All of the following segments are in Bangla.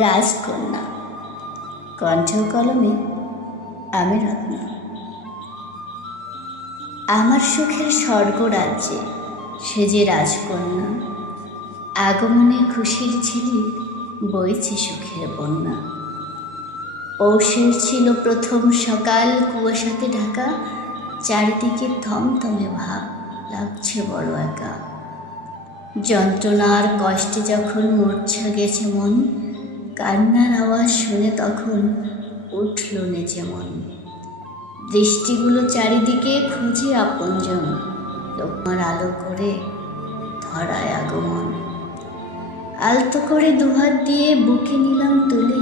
রাজকন্যা, কণ্ঠ কলমে আমি রত্ন। আমার সুখের স্বর্গরাজ্যে সে যে রাজকন্যা, আগমনে খুশির ঝিলি বইছে সুখের বন্যা। পৌষের ছিল প্রথম সকাল, কুয়াশাতে ঢাকা, চারিদিকে থমথমে ভাব, লাগছে বড় একা। যন্ত্রণার কষ্টে যখন মূর্ছা গেছে মন, কান্নার আওয়াজ শুনে তখন উঠল নেচে মন। দৃষ্টিগুলো চারিদিকে খুঁজে আপনজন, লোকমার আলো করে ধরায় আগমন। আলতো করে দুহাত দিয়ে বুকে নিলাম তুলে,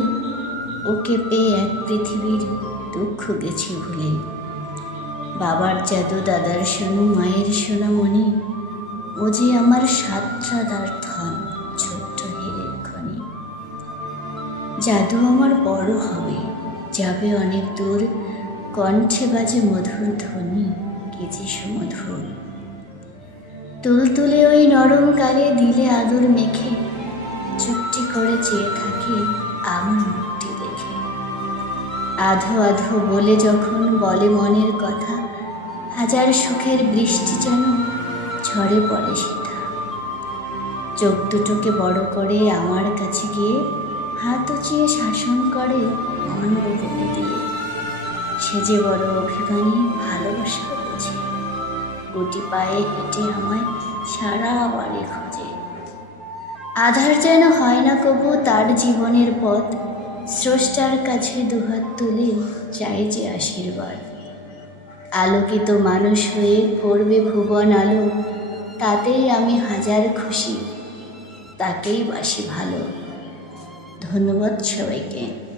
ওকে পেয়ে এক পৃথিবীর দুঃখ গেছি ভুলে। বাবার জাদু, দাদার শোনো, মায়ের সোনামণি, ও যে আমার সাতরাদার ধন, ছোট্ট হীরের খনি। জাদু আমার বড় হবে, যাবে অনেক দূর, কণ্ঠে বাজে মধুর ধ্বনি, কি যে সুমধুর। তুলতুলে ওই নরম কালে দিলে আদর মেখে, চুপটি করে চেয়ে থাকে আমার মুখটি দেখে। আধো আধো বলে যখন বলে মনের কথা, হাজার সুখের বৃষ্টি যেন ঝরে পড়ে সেটা। চোখ দুটোকে বড় করে আমার কাছে গিয়ে হাত উঁচিয়ে শাসন করে অনর বলে দিয়ে। সে যে বড় অভিমানী, ভালোবাসা বোঝে, গুটি পায়ে হেঁটে আমায় সারা বাড়ি খোঁজে। আধার যেন হয় না কবু তার জীবনের পথ, স্রষ্টার কাছে দুহাত তুলে চাই যে আশীর্বাদ। আলোকিত মানুষ হয়ে করবে ভুবন আলো, তাতেই আমি হাজার খুশি, তাকেই বাসি ভালো। ধন্যবাদ সবাইকে।